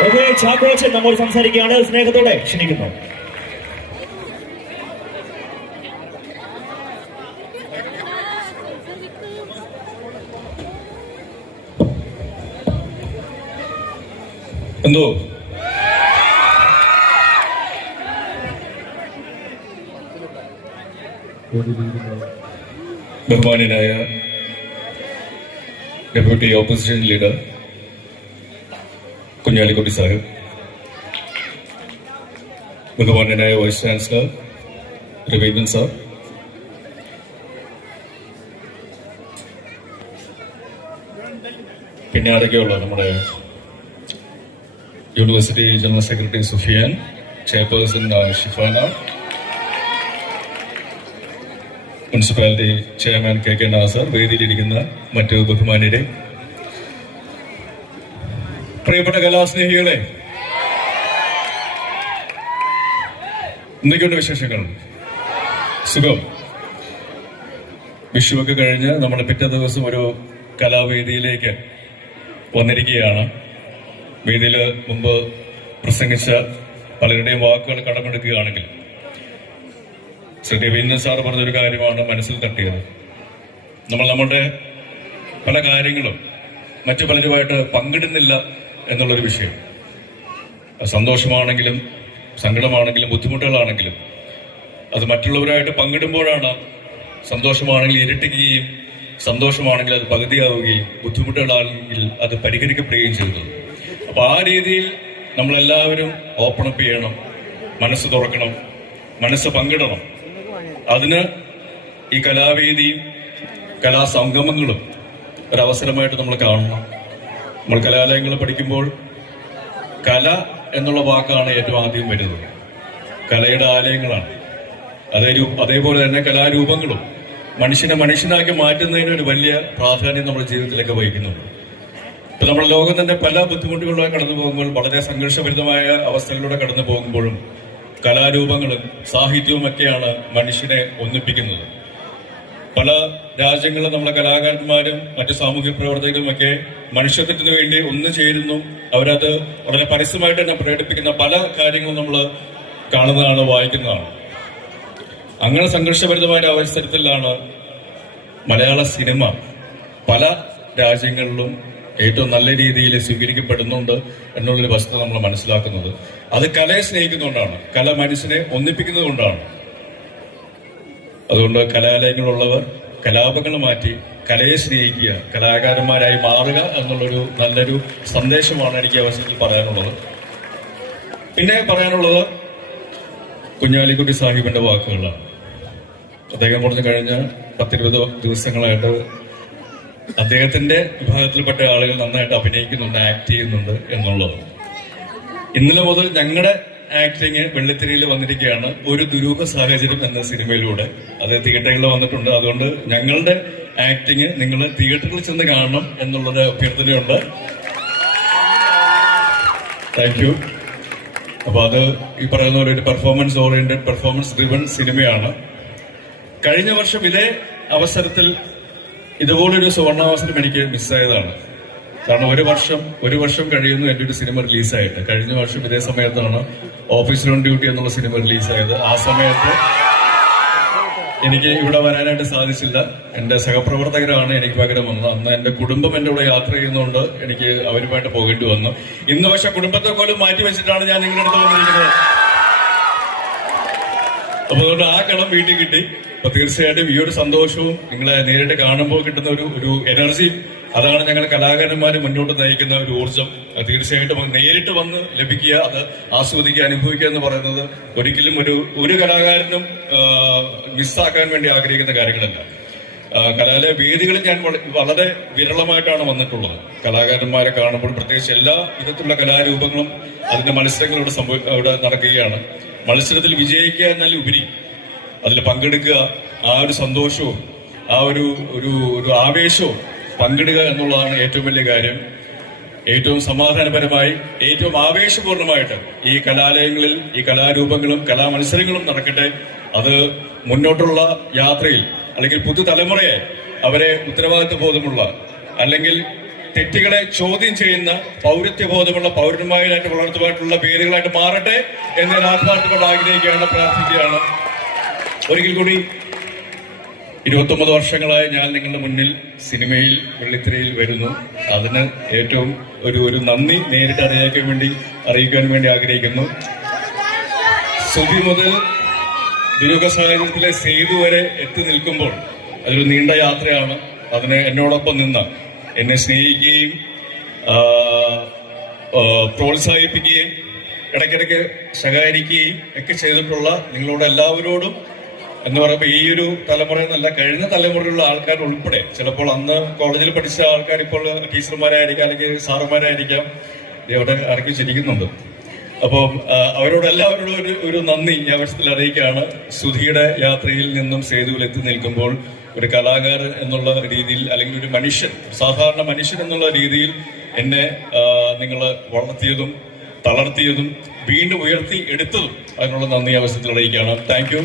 Okay, Chackochan നമ്മൾ സംസാരിക്കുകയാണ്, സ്നേഹത്തോടെ ക്ഷണിക്കുന്നു. എന്തോ ബഹുമാന്യനായ deputy opposition leader Kunhalikutty sahib, ബഹുമാന്യനായ വൈസ് ചാൻസലർ രവീന്ദ്രൻ സാർ, പിന്നെ അടക്കമുള്ള നമ്മുടെ university general secretary Sufiyan, chairperson Shifana, municipality chairman K Nasar, വേദിയിലിരിക്കുന്ന മറ്റു ബഹുമാന്യരെ, പ്രിയപ്പെട്ട കലാസ്നേഹികളെ, എന്തൊക്കെയുണ്ട് വിശേഷങ്ങൾ? സുഖം. വിഷുവൊക്കെ കഴിഞ്ഞ് നമ്മൾ പിറ്റേ ദിവസം ഒരു കലാവേദിയിലേക്ക് വന്നിരിക്കുകയാണ്. വേദിയിൽ മുമ്പ് പ്രസംഗിച്ച പലരുടെയും വാക്കുകൾ കടമെടുക്കുകയാണെങ്കിൽ ശ്രീ രവീന്ദ്രൻ സാർ പറഞ്ഞൊരു കാര്യമാണ് മനസ്സിൽ തട്ടിയത്. നമ്മുടെ പല കാര്യങ്ങളും മറ്റു പലരുമായിട്ട് പങ്കിടുന്നില്ല എന്നുള്ളൊരു വിഷയം. സന്തോഷമാണെങ്കിലും സങ്കടമാണെങ്കിലും ബുദ്ധിമുട്ടുകളാണെങ്കിലും അത് മറ്റുള്ളവരായിട്ട് പങ്കിടുമ്പോഴാണ് സന്തോഷമാണെങ്കിൽ ഇരട്ടിക്കുകയും സന്തോഷമാണെങ്കിൽ അത് പകുതിയാവുകയും ബുദ്ധിമുട്ടുകളാണെങ്കിൽ അത് പരിഹരിക്കപ്പെടുകയും ചെയ്യുന്നത്. അപ്പൊ ആ രീതിയിൽ നമ്മളെല്ലാവരും ഓപ്പൺ അപ്പ് ചെയ്യണം, മനസ്സ് തുറക്കണം, മനസ്സ് പങ്കിടണം. അതിന് ഈ കലാവേദിയും കലാസംഗമങ്ങളും ഒരവസരമായിട്ട് നമ്മൾ കാണണം. നമ്മൾ കലാലയങ്ങൾ പഠിക്കുമ്പോൾ കല എന്നുള്ള വാക്കാണ് ഏറ്റവും ആദ്യം വരുന്നത്. കലയുടെ ആലയങ്ങളാണ്. അതേപോലെ തന്നെ കലാരൂപങ്ങളും മനുഷ്യനെ മനുഷ്യനാക്കി മാറ്റുന്നതിന് ഒരു വലിയ പ്രാധാന്യം നമ്മുടെ ജീവിതത്തിലൊക്കെ വഹിക്കുന്നുണ്ട്. ഇപ്പൊ നമ്മുടെ ലോകം തന്നെ പല ബുദ്ധിമുട്ടുകളിലൂടെ കടന്നു പോകുമ്പോൾ, വളരെ സംഘർഷഭരിതമായ അവസ്ഥകളിലൂടെ കടന്നു പോകുമ്പോഴും കലാരൂപങ്ങളും സാഹിത്യവും ഒക്കെയാണ് മനുഷ്യനെ ഒന്നിപ്പിക്കുന്നത്. പല രാജ്യങ്ങളിലും നമ്മളെ കലാകാരന്മാരും മറ്റു സാമൂഹ്യ പ്രവർത്തകരും ഒക്കെ മനുഷ്യത്വത്തിന് വേണ്ടി ഒന്നു ചേരുന്നു. അവരത് വളരെ പരസ്യമായിട്ട് തന്നെ പ്രകടിപ്പിക്കുന്ന പല കാര്യങ്ങളും നമ്മൾ കാണുന്നതാണ്, വായിക്കുന്നതാണ്. അങ്ങനെ സംഘർഷഭരിതമായ അവസരത്തിലാണ് മലയാള സിനിമ പല രാജ്യങ്ങളിലും ഏറ്റവും നല്ല രീതിയിൽ സ്വീകരിക്കപ്പെടുന്നുണ്ട് എന്നുള്ളൊരു വസ്തുത നമ്മൾ മനസ്സിലാക്കുന്നത്. അത് കലയെ സ്നേഹിക്കുന്നതുകൊണ്ടാണ്, കല മനുഷ്യനെ ഒന്നിപ്പിക്കുന്നത് കൊണ്ടാണ്. അതുകൊണ്ട് കലാലയങ്ങളുള്ളവർ കലാപങ്ങൾ മാറ്റി കലയെ സ്നേഹിക്കുക, കലാകാരന്മാരായി മാറുക എന്നുള്ളൊരു നല്ലൊരു സന്ദേശമാണ് എനിക്ക് അവസരത്തിൽ പറയാനുള്ളത്. പിന്നെ പറയാനുള്ളത് കുഞ്ഞാലിക്കുട്ടി സാഹിബിന്റെ വാക്കുകളാണ്. അദ്ദേഹം പറഞ്ഞു കഴിഞ്ഞ 10-20 ദിവസങ്ങളായിട്ട് അദ്ദേഹത്തിന്റെ വിഭാഗത്തിൽപ്പെട്ട ആളുകൾ നന്നായിട്ട് അഭിനയിക്കുന്നുണ്ട്, ആക്ട് ചെയ്യുന്നുണ്ട് എന്നുള്ളത്. ഇന്നലെ മുതൽ ഞങ്ങളുടെ ആക്ടിങ് വെള്ളിത്തിരയിൽ വന്നിരിക്കുകയാണ്. ഒരു ദുരൂഹ സാഹചര്യം എന്ന സിനിമയിലൂടെ അത് തിയേറ്ററുകളിൽ വന്നിട്ടുണ്ട്. അതുകൊണ്ട് ഞങ്ങളുടെ ആക്ടിങ് നിങ്ങൾ തിയേറ്ററിൽ ചെന്ന് കാണണം എന്നുള്ളത് അഭ്യർത്ഥനയുണ്ട്. Thank you. അപ്പൊ അത് ഈ പറയുന്ന പോലെ ഒരു പെർഫോമൻസ് ഓറിയന്റഡ്, പെർഫോമൻസ് ഡ്രിവൺ സിനിമയാണ്. കഴിഞ്ഞ വർഷം ഇതേ അവസരത്തിൽ ഇതുപോലൊരു സുവർണാവസരം എനിക്ക് മിസ്സായതാണ്. കാരണം ഒരു വർഷം കഴിയുന്നു എൻ്റെ ഒരു സിനിമ റിലീസായിട്ട്. കഴിഞ്ഞ വർഷം ഇതേ സമയത്താണ് ഓഫീസർ ഓൺ ഡ്യൂട്ടി എന്നുള്ള സിനിമ റിലീസായത്. ആ സമയത്ത് എനിക്ക് ഇവിടെ വരാനായിട്ട് സാധിച്ചില്ല. എന്റെ സഹപ്രവർത്തകരാണ് എനിക്ക് പകരം വന്നത്. അന്ന് എന്റെ കുടുംബം എന്റെ കൂടെ യാത്ര ചെയ്യുന്നതുകൊണ്ട് എനിക്ക് അവരുമായിട്ട് പോകേണ്ടി വന്നു. ഇന്ന് പക്ഷെ കുടുംബത്തെ പോലും മാറ്റി വെച്ചിട്ടാണ് ഞാൻ നിങ്ങളുടെ അടുത്ത് വന്നിരിക്കുന്നത്. അപ്പൊ അതുകൊണ്ട് ആ കടം വീട്ടിൽ കിട്ടി. അപ്പൊ തീർച്ചയായിട്ടും ഈ ഒരു സന്തോഷവും നിങ്ങളെ നേരിട്ട് കാണുമ്പോൾ കിട്ടുന്ന ഒരു എനർജിയും അതാണ് ഞങ്ങൾ കലാകാരന്മാരെ മുന്നോട്ട് നയിക്കുന്ന ഒരു ഊർജം. തീർച്ചയായിട്ടും നേരിട്ട് വന്ന് ലഭിക്കുക, അത് ആസ്വദിക്കുക, അനുഭവിക്കുക എന്ന് പറയുന്നത് ഒരിക്കലും ഒരു കലാകാരനും മിസ്സാക്കാൻ വേണ്ടി ആഗ്രഹിക്കുന്ന കാര്യങ്ങളല്ല. കലാലയ വേദികളിൽ ഞാൻ വളരെ വിരളമായിട്ടാണ് വന്നിട്ടുള്ളത്. കലാകാരന്മാരെ കാണുമ്പോൾ പ്രത്യേകിച്ച് എല്ലാ വിധത്തിലുള്ള കലാരൂപങ്ങളും അതിന്റെ മത്സരങ്ങൾ ഇവിടെ നടക്കുകയാണ്. മത്സരത്തിൽ വിജയിക്കുക എന്നാൽ ഉപരി അതിൽ പങ്കെടുക്കുക, ആ ഒരു സന്തോഷവും ആ ഒരു ആവേശവും പങ്കിടുക എന്നുള്ളതാണ് ഏറ്റവും വലിയ കാര്യം. ഏറ്റവും സമാധാനപരമായി ഏറ്റവും ആവേശപൂർണമായിട്ട് ഈ കലാലയങ്ങളിൽ ഈ കലാരൂപങ്ങളും കലാമത്സരങ്ങളും നടക്കട്ടെ. അത് മുന്നോട്ടുള്ള യാത്രയിൽ അല്ലെങ്കിൽ പുതുതലമുറയെ അവരെ ഉത്തരവാദിത്വ ബോധമുള്ള അല്ലെങ്കിൽ തെറ്റുകളെ ചോദ്യം ചെയ്യുന്ന പൗരത്വബോധമുള്ള പൗരന്മാരായിട്ട് വളർത്തുമായിട്ടുള്ള പേരുകളായിട്ട് മാറട്ടെ എന്ന് ഞാൻ ആത്മാർത്ഥത്തോട് ആഗ്രഹിക്കുകയാണ്, പ്രാർത്ഥിക്കുകയാണ്. ഒരിക്കൽ കൂടി 29 വർഷങ്ങളായി ഞാൻ നിങ്ങളുടെ മുന്നിൽ സിനിമയിൽ വെള്ളിത്തിരയിൽ വരുന്നു. അതിന് ഏറ്റവും ഒരു നന്ദി നേരിട്ട് അറിയിക്കാൻ വേണ്ടി ആഗ്രഹിക്കുന്നു. സുധി മുതൽ ദുരൂഹ സാഹചര്യത്തിലെ സേതു വരെ എത്തി നിൽക്കുമ്പോൾ അതൊരു നീണ്ട യാത്രയാണ്. അതിന് എന്നോടൊപ്പം നിന്ന് എന്നെ സ്നേഹിക്കുകയും പ്രോത്സാഹിപ്പിക്കുകയും ഇടയ്ക്കിടയ്ക്ക് ശകാരിക്കുകയും ഒക്കെ ചെയ്തിട്ടുള്ള നിങ്ങളോട് എല്ലാവരോടും എന്ന് പറയുമ്പോൾ ഈ ഒരു തലമുറ എന്നല്ല, കഴിഞ്ഞ തലമുറയിലുള്ള ആൾക്കാർ ഉൾപ്പെടെ, ചിലപ്പോൾ അന്ന് കോളേജിൽ പഠിച്ച ആൾക്കാർ ഇപ്പോൾ ടീച്ചർമാരായിരിക്കാം അല്ലെങ്കിൽ സാറുമാരായിരിക്കാം, ഇവിടെ ആർക്കും ചിരിക്കുന്നുണ്ട്. അപ്പോൾ അവരോട് എല്ലാവരോടും ഒരു നന്ദി ഈ അവസരത്തിൽ അറിയിക്കുകയാണ്. സുധിയുടെ യാത്രയിൽ നിന്നും സേതുവിൽ എത്തി നിൽക്കുമ്പോൾ ഒരു കലാകാരൻ എന്നുള്ള രീതിയിൽ അല്ലെങ്കിൽ ഒരു മനുഷ്യൻ, സാധാരണ മനുഷ്യൻ എന്നുള്ള രീതിയിൽ എന്നെ നിങ്ങൾ വളർത്തിയതും തളർത്തിയതും വീണ്ടും ഉയർത്തി എടുത്തതും അതിനുള്ള നന്ദി അവസരത്തിൽ അറിയിക്കുകയാണ്. Thank you.